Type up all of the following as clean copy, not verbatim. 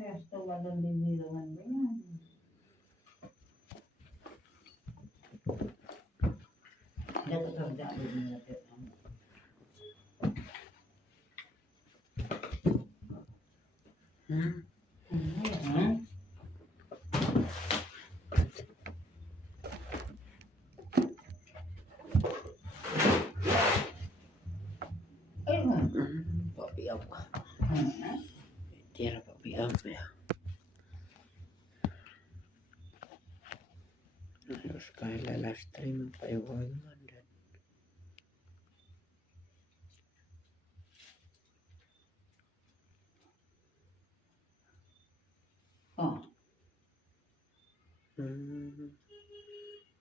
resto walang linilangan mo yan. Dito talaga ang linilangan. Papi apa? Tira papi apa ya? Harus kaya live stream pa yung man.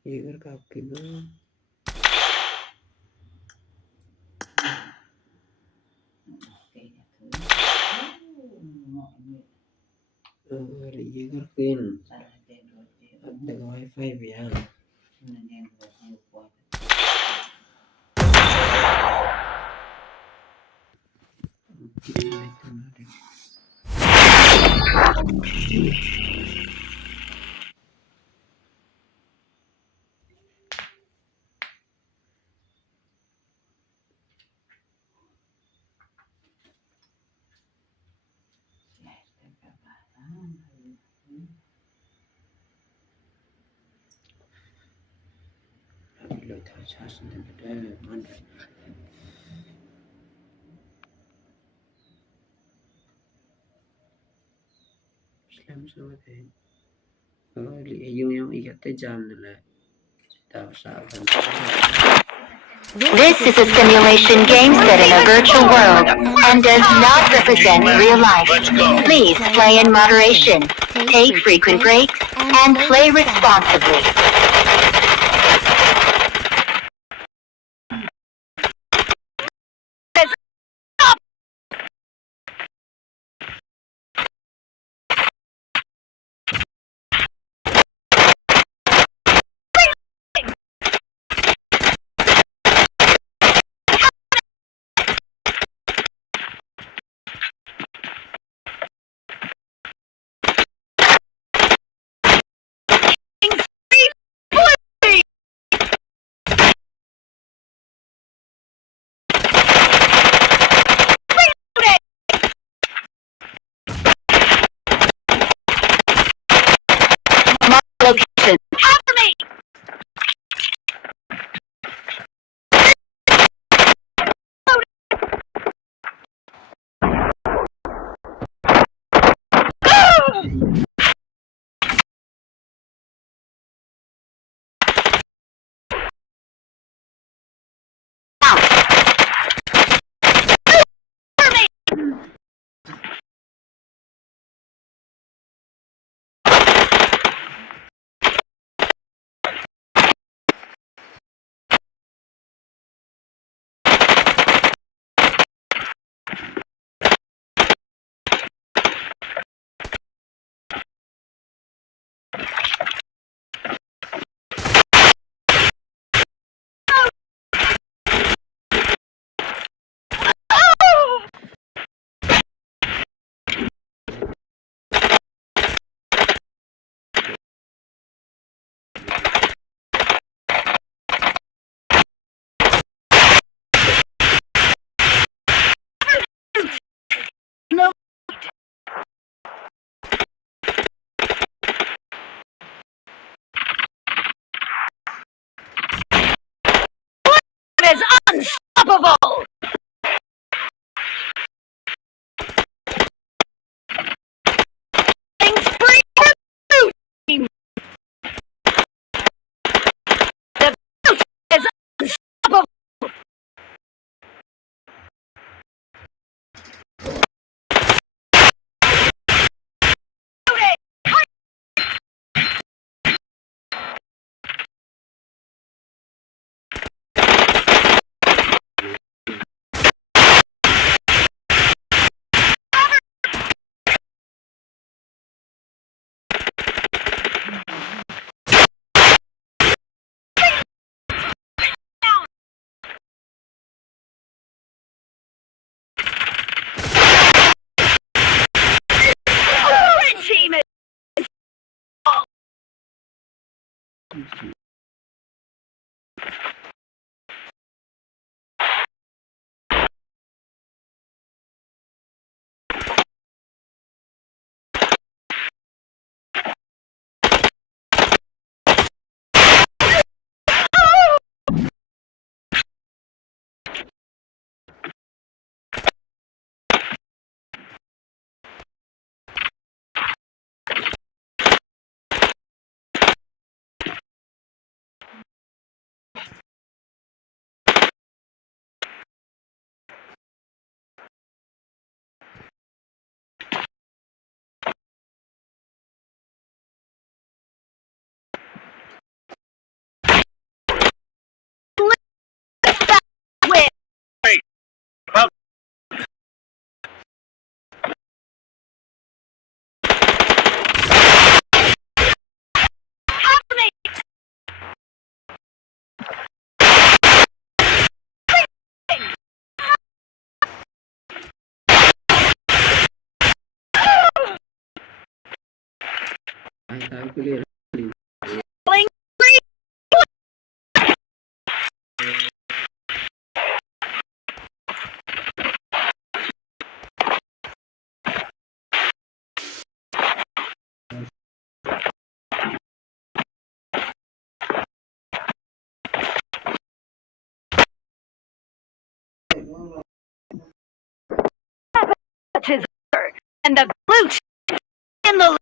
Iya kaki dulu. Ligar kin. Ada wifi biar. Islam sama deh. Kalau yung ikatnya jam nila. This is a simulation game set in a virtual world and does not represent real life. Please play in moderation, take frequent breaks, and play responsibly. Location. Cover me! Is unstoppable! Ay, sabi ko rin. and the blue in the